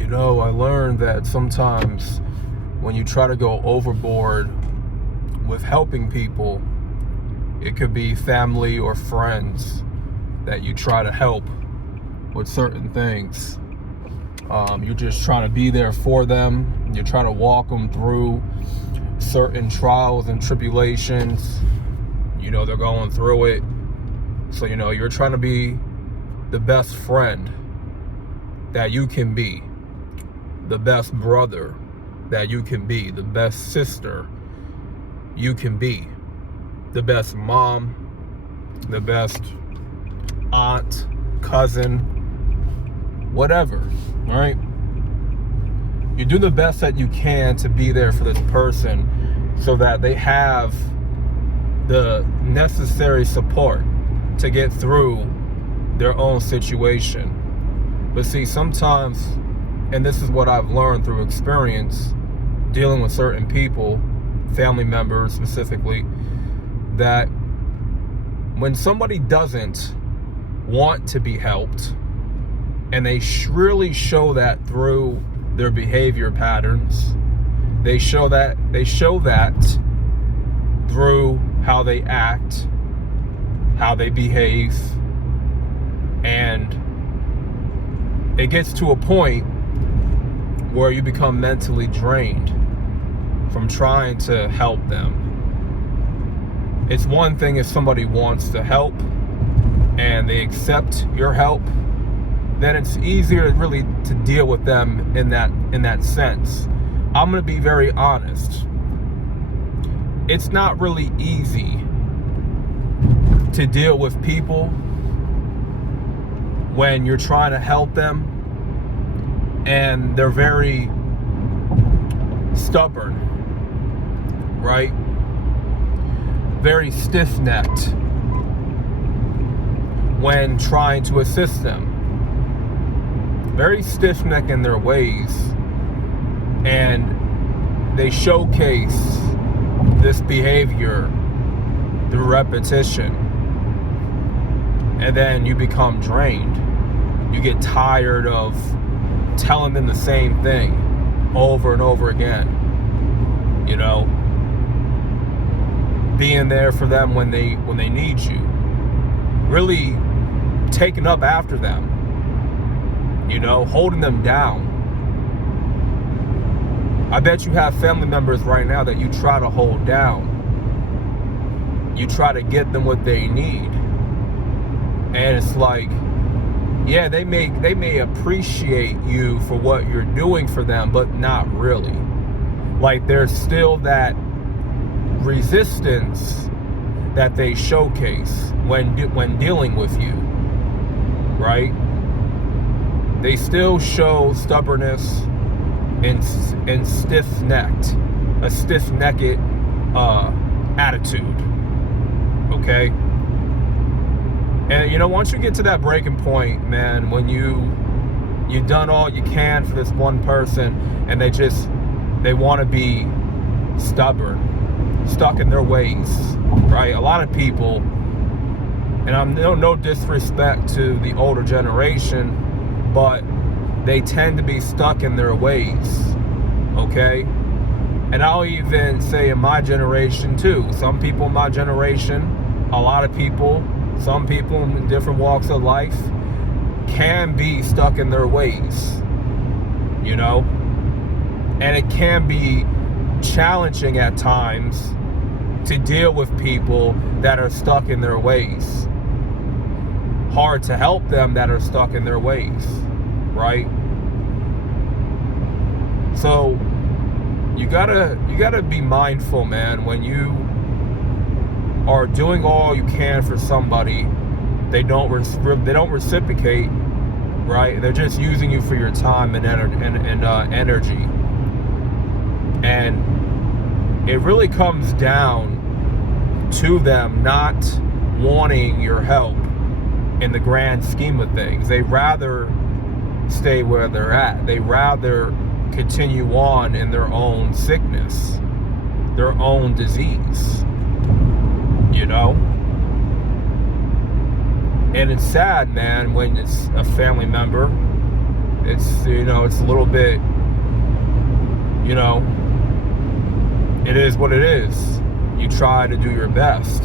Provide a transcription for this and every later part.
I learned that sometimes when you try to go overboard with helping people, it could be family or friends that you try to help with certain things. You're just trying to be there for them. You're trying to walk them through certain trials and tribulations. They're going through it. So, you're trying to be the best friend that you can be, the best brother that you can be, the best sister you can be, the best mom, the best aunt, cousin, whatever, right? You do the best that you can to be there for this person so that they have the necessary support to get through their own situation. But see, sometimes, and this is what I've learned through experience dealing with certain people, family members specifically, that when somebody doesn't want to be helped, and they really show that through their behavior patterns, they show that through how they act, how they behave, and it gets to a point where you become mentally drained from trying to help them. It's one thing if somebody wants to help and they accept your help, then it's easier really to deal with them in that sense. I'm gonna be very honest. It's not really easy to deal with people when you're trying to help them and they're very stubborn, right? Very stiff-necked when trying to assist them. Very stiff-necked in their ways, and they showcase this behavior through repetition, and then you become drained. You get tired of telling them the same thing over and over again. Being there for them when they need you, really taking up after them, holding them down. I bet you have family members right now that you try to hold down. You try to get them what they need. And it's like, yeah, they may appreciate you for what you're doing for them, but not really. Like, there's still that resistance that they showcase when dealing with you, right? They still show stubbornness and stiff-necked, a stiff-necked attitude, okay? And once you get to that breaking point, man, when you've done all you can for this one person and they want to be stubborn, stuck in their ways, right? A lot of people, and I'm no disrespect to the older generation, but they tend to be stuck in their ways, okay? And I'll even say in my generation too. Some people in my generation, a lot of people, some people in different walks of life can be stuck in their ways, and it can be challenging at times to deal with people that are stuck in their ways. Hard to help them that are stuck in their ways, right? So you gotta be mindful, man, when you are doing all you can for somebody, they don't reciprocate, right? They're just using you for your time and energy. And it really comes down to them not wanting your help in the grand scheme of things. They rather stay where they're at. They rather continue on in their own sickness, their own disease, And it's sad, man, when it's a family member It's, it's a little bit, it is what it is. You try to do your best.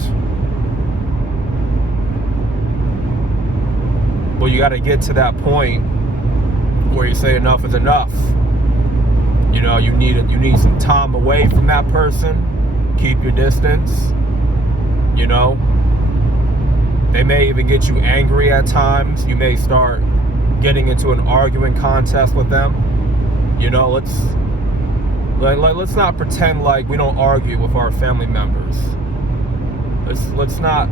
But you got to get to that point where you say enough is enough. You need some time away from that person. Keep your distance. They may even get you angry at times. You may start getting into an arguing contest with them. Let's not pretend like we don't argue with our family members. Let's not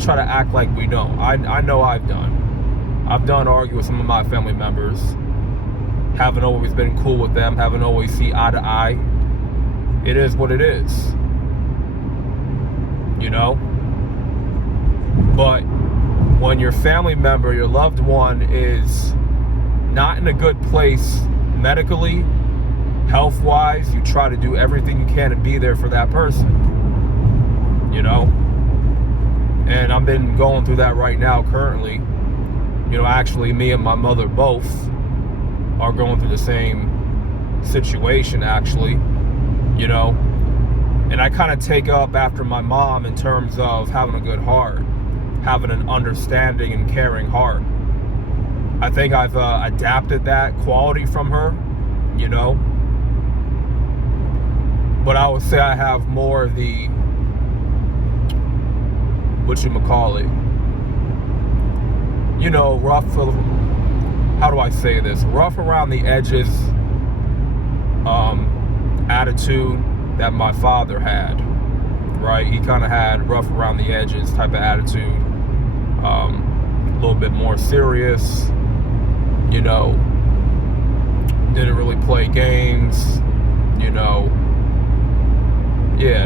try to act like we don't. I know I've done argue with some of my family members. Haven't always been cool with them. Haven't always seen eye to eye. It is what it is. But when your family member, your loved one, is not in a good place medically, health-wise, you try to do everything you can to be there for that person. And I've been going through that right now currently. Actually, me and my mother both are going through the same situation, actually. And I kind of take up after my mom in terms of having a good heart, having an understanding and caring heart. I think I've adapted that quality from her, but I would say I have more of the, rough, how do I say this? Rough around the edges attitude that my father had, right? He kind of had rough around the edges type of attitude, a little bit more serious, didn't really play games,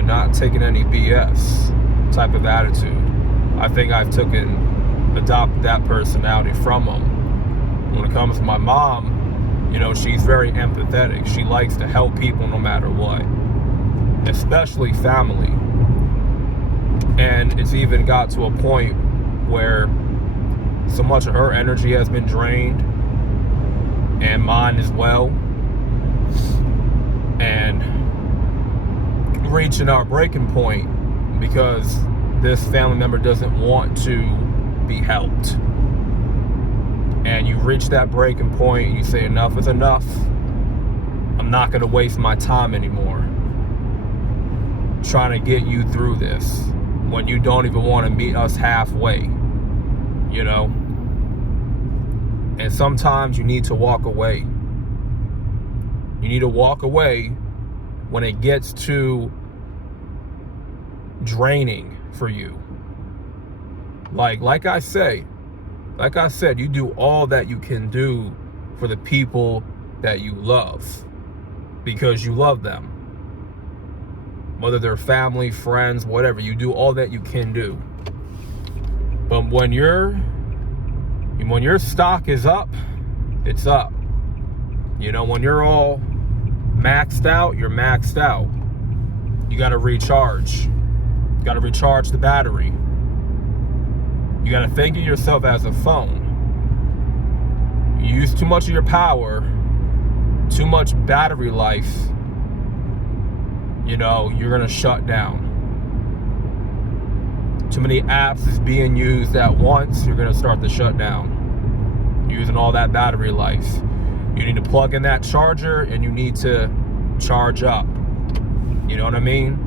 not taking any BS type of attitude. I think I've adopted that personality from him. When it comes to my mom, she's very empathetic. She likes to help people no matter what, especially family. And it's even got to a point where so much of her energy has been drained, and mine as well. And reaching our breaking point because this family member doesn't want to be helped. And you reach that breaking point, you say enough is enough. I'm not going to waste my time anymore trying to get you through this when you don't even want to meet us halfway, And sometimes you need to walk away. You need to walk away when it gets too draining for you. Like I said, you do all that you can do for the people that you love because you love them. Whether they're family, friends, whatever, you do all that you can do. But when your stock is up, it's up. When you're all maxed out, you're maxed out. You got to recharge. You got to recharge the battery. You got to think of yourself as a phone. You use too much of your power, too much battery life, you're going to shut down. Too many apps is being used at once, you're going to start to shut down. You're using all that battery life. You need to plug in that charger and you need to charge up. You know what I mean?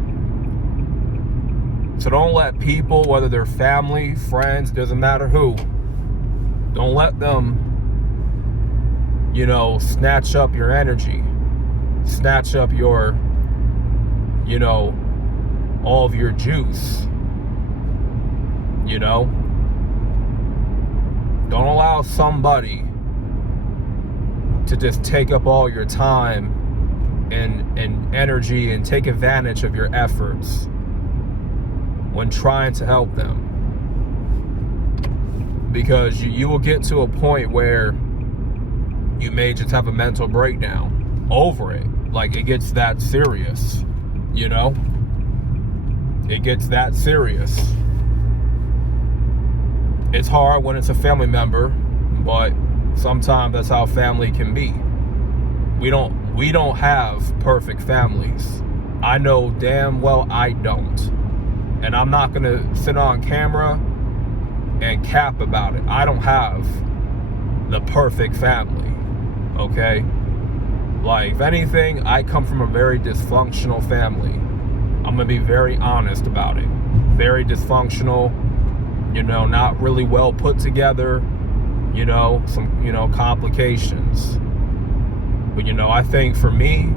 So don't let people, whether they're family, friends, doesn't matter who, don't let them, snatch up your energy, snatch up your, all of your juice, Don't allow somebody to just take up all your time and energy and take advantage of your efforts when trying to help them. Because you will get to a point where you may just have a mental breakdown over it. Like, it gets that serious, It gets that serious. It's hard when it's a family member, but sometimes that's how family can be. We don't have perfect families. I know damn well I don't. And I'm not gonna sit on camera and cap about it. I don't have the perfect family, okay? Like, if anything, I come from a very dysfunctional family. I'm gonna be very honest about it. Very dysfunctional, not really well put together, some, complications. But, I think for me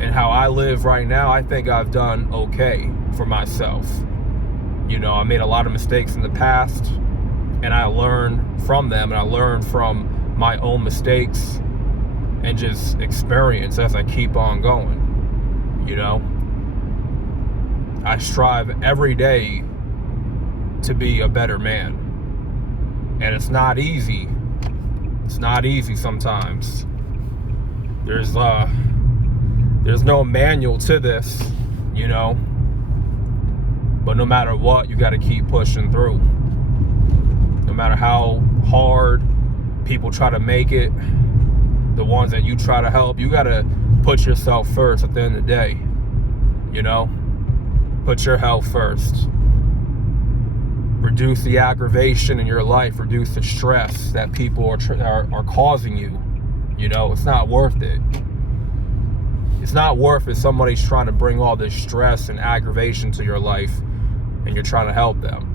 and how I live right now, I think I've done okay for myself. I made a lot of mistakes in the past, and I learned from them, and I learned from my own mistakes and just experience as I keep on going. I strive every day to be a better man. And it's not easy. It's not easy sometimes. There's no manual to this, but no matter what, you got to keep pushing through. No matter how hard people try to make it, the ones that you try to help, you got to put yourself first at the end of the day. Put your health first. Reduce the aggravation in your life. Reduce the stress that people are causing you. It's not worth it. It's not worth it. Somebody's trying to bring all this stress and aggravation to your life, and you're trying to help them.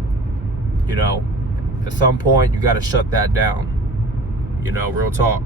At some point, you got to shut that down. Real talk.